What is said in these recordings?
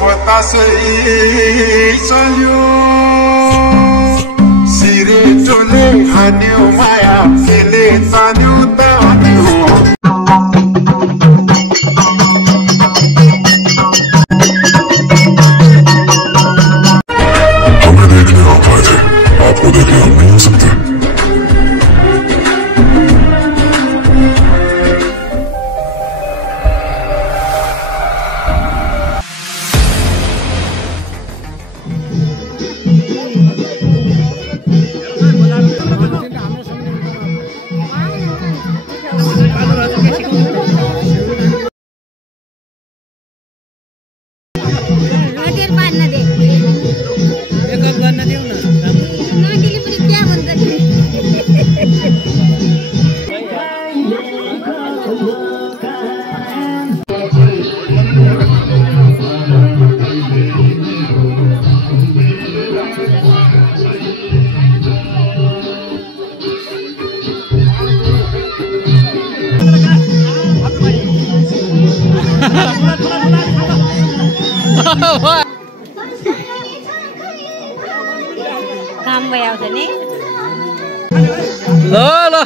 बतासै चल्यो सिरे टोले हान्यो माया केले तान्यो तान्यो हमें देखने आप आए थे, आपको देखने हम नहीं आ सकते। काम भइहाल्छ नि ल ल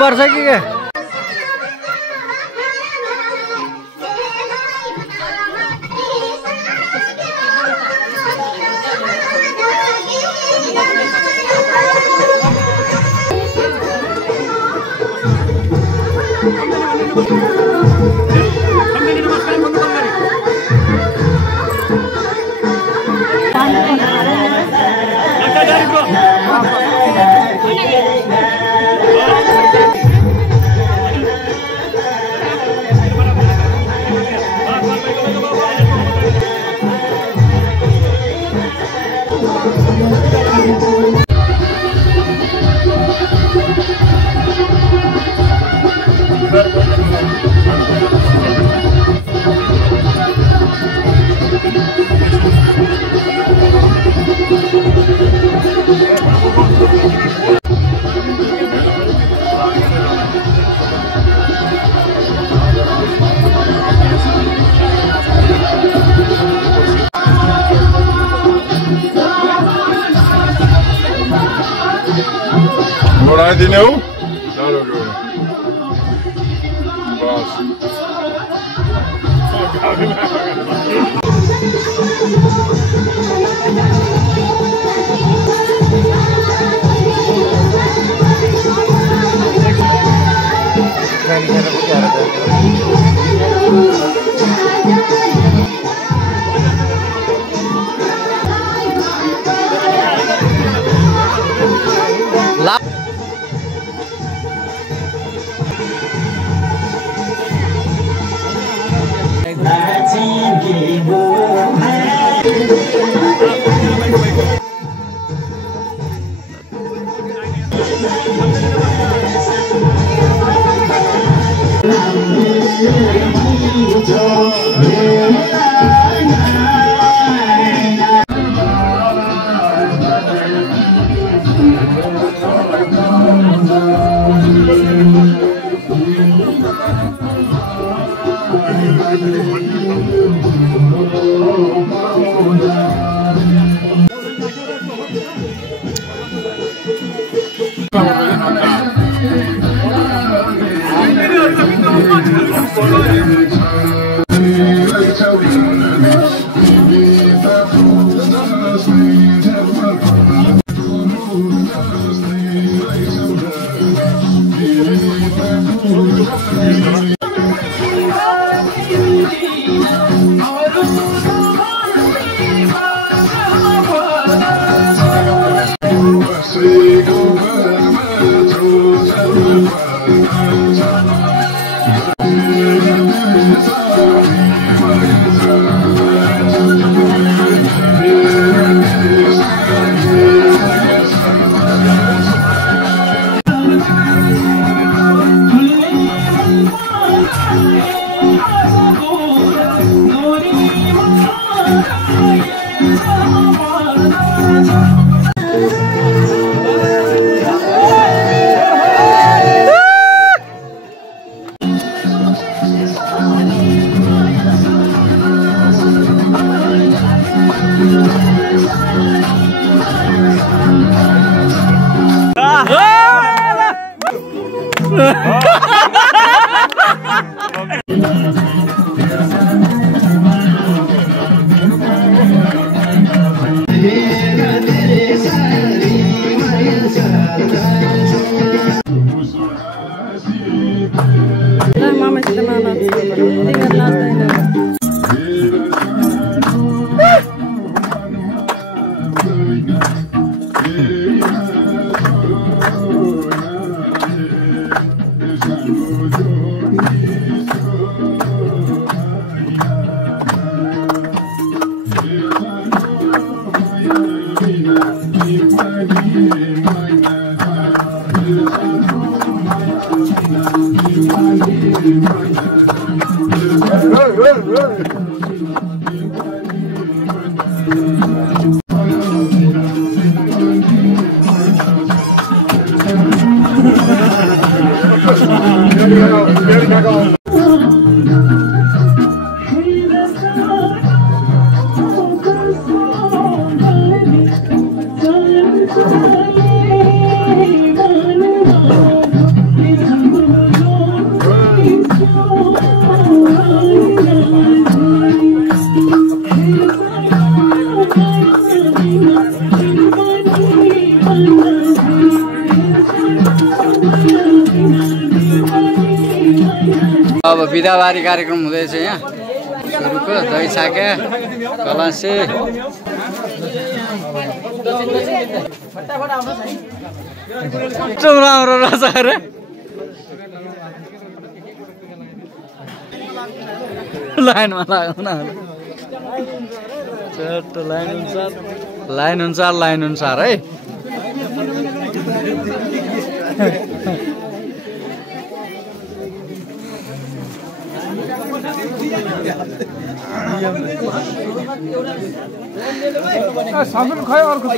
पर्छ कि के दिने हो चलो बस Say go back, अब बिदाबारी कार्यक्रम हुँदैछ यहाँ सुरुको दही छाके कलसी राम्रो रहेछ अरे लाइनमा लाग्नु न लाइन अनुसार है साबुन खै अर्को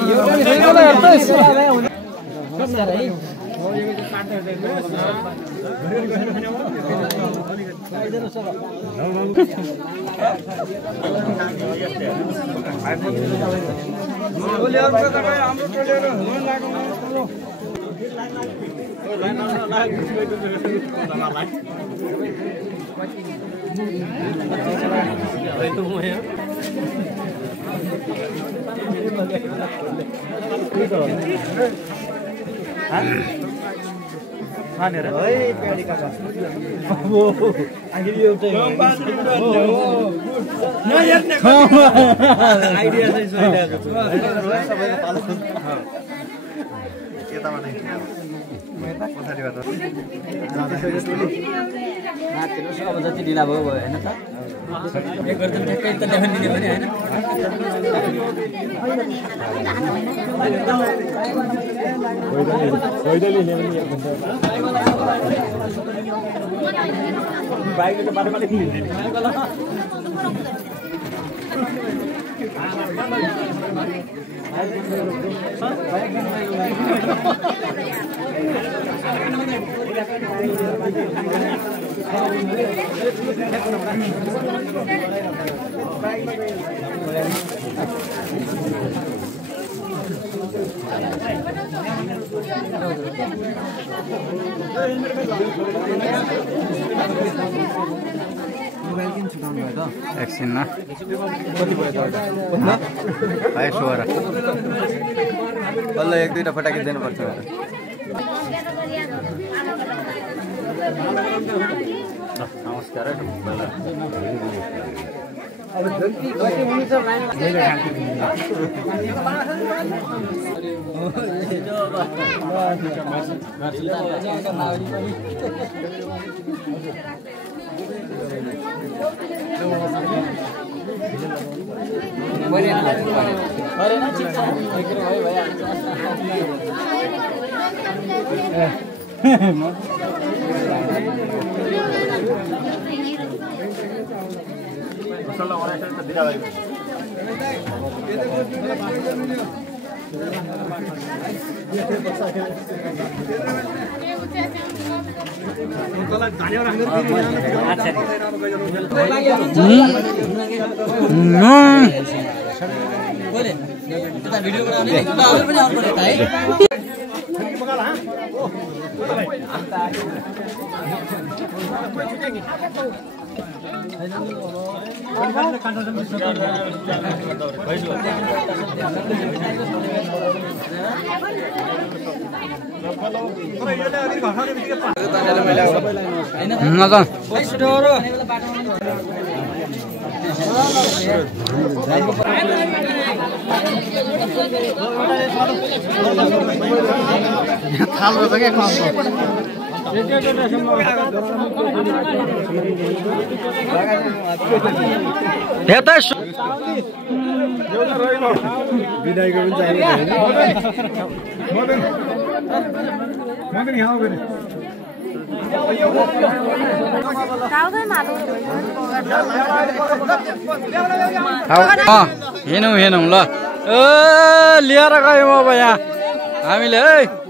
अब जति ढिला भयो होइन त एक गर्दा ठ्याक्कै त ल्याउन दिने भने हैन बाइकले त बाटो किन्दिन एकछिन न कति भयो भाइ 16 बल्ल एक दुईटा फटाके दिनुपर्छ नमस्कार हिँडौँ हिँडौँ ल लिएर गयौँ अब यहाँ हामीले है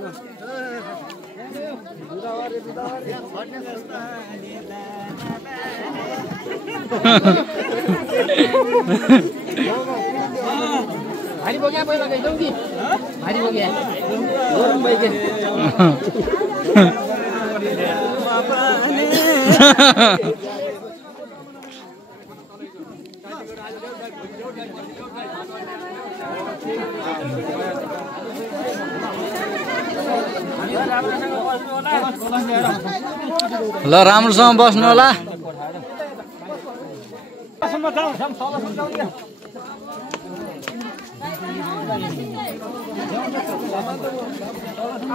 ल राम्रोसँग बस्नु होला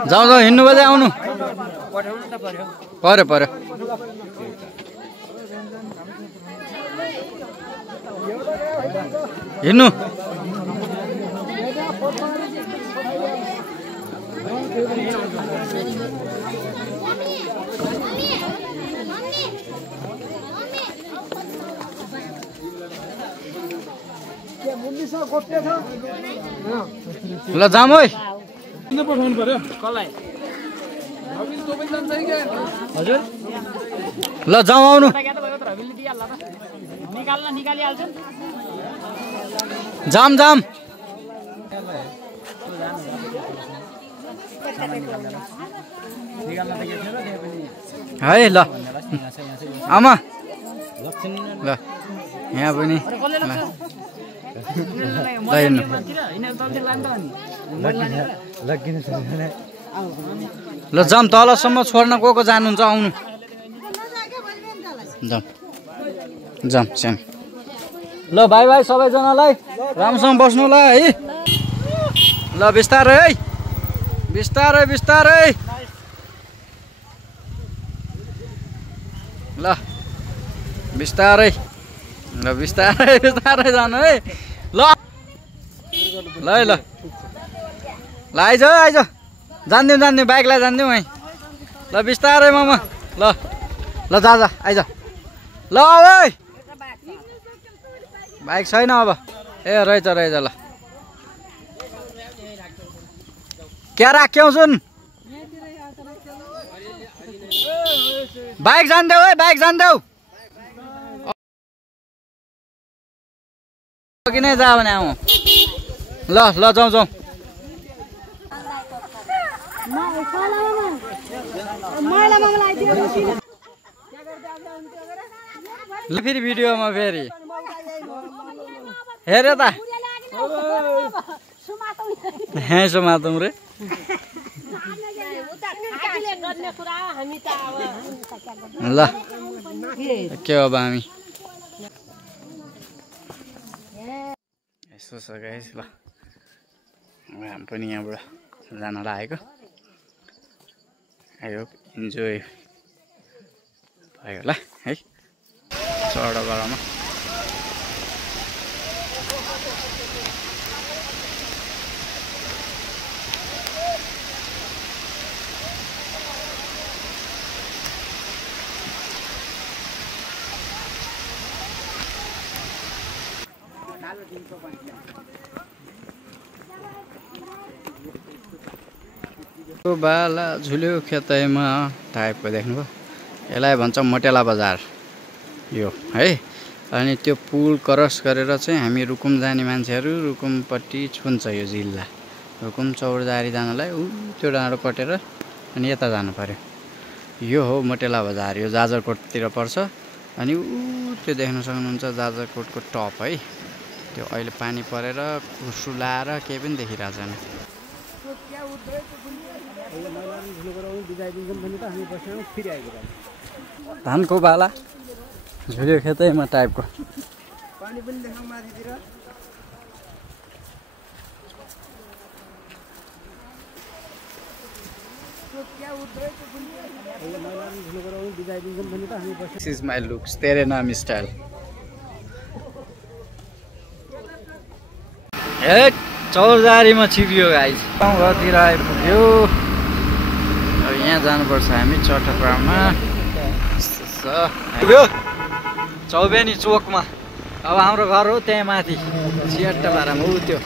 जाऊ जाऊ हिँड्नु बजे आउनु पर्यो पर्यो हिँड्नु ल जाम है पठाउनु पर्यो कसलाई हजुर ल जाउँ आउनु जाम जाम है ल आमा ल यहाँ पनि ल जाम तलसम्म छोड्न को जानुहुन्छ आउनु जाम जाम स्याम ल बाई बाई सबैजनालाई राम्रोसँग बस्नु होला है ल बिस्तारै है बिस्तारै बिस्तारै ल बिस्तारै ल बिस्तारै बिस्तारै जानु है ल ल ल ल आइज आइज जान्दिउँ जान्दिउँ बाइकलाई जान्दिउँ है ल बिस्तारै मामा ल ल जा जा आइज ल है बाइक छैन अब ए रहेछ रहेछ ल क्या राख्यौ सुन बाइक जान्देऊ है बाइक जान्देऊ किन जा भने आऊ ल ल जाउँ जाउँ ल फेरि भिडियोमा फेरि हेरे त हे सुमातौँ रे ल के अब हामी यसो छ गाइस ल हामी पनि यहाँबाट जान लागेको आई होप इन्जोय भयो होला है चढामा बाला झुल्यो खेतैमा टाइपको देख्नुभयो यसलाई भन्छ मटेला बजार यो है। अनि त्यो पुल क्रस गरेर चाहिँ हामी रुकुम जाने मान्छेहरू रुकुमपट्टि छुन्छ यो जिल्ला। रुकुम चौरदारी जानलाई त्यो डाँडो कटेर अनि यता जानु पर्यो। यो हो मटेला बजार, यो जाजरकोटतिर पर्छ। अनि त्यो देख्न सक्नुहुन्छ जाजरकोटको टप है। त्यो अहिले पानी परेर कुसुलाएर केही पनि देखिरहेको छैन। धानको बाला झुल्यो खेतैमा टाइपको। पानी पनि देखाउँ माथितिर। This is my looks, तेरे नाम स्टाइल। ए चौरदारीमा छिप्यो गाइस, गाउँघरतिर आइपुग्यो। अब यहाँ जानुपर्छ हामी चटकरामा। चौबेनी चोकमा। अब हाम्रो घर हो त्यहाँ माथि सियाट्टा पारामा ऊ त्यो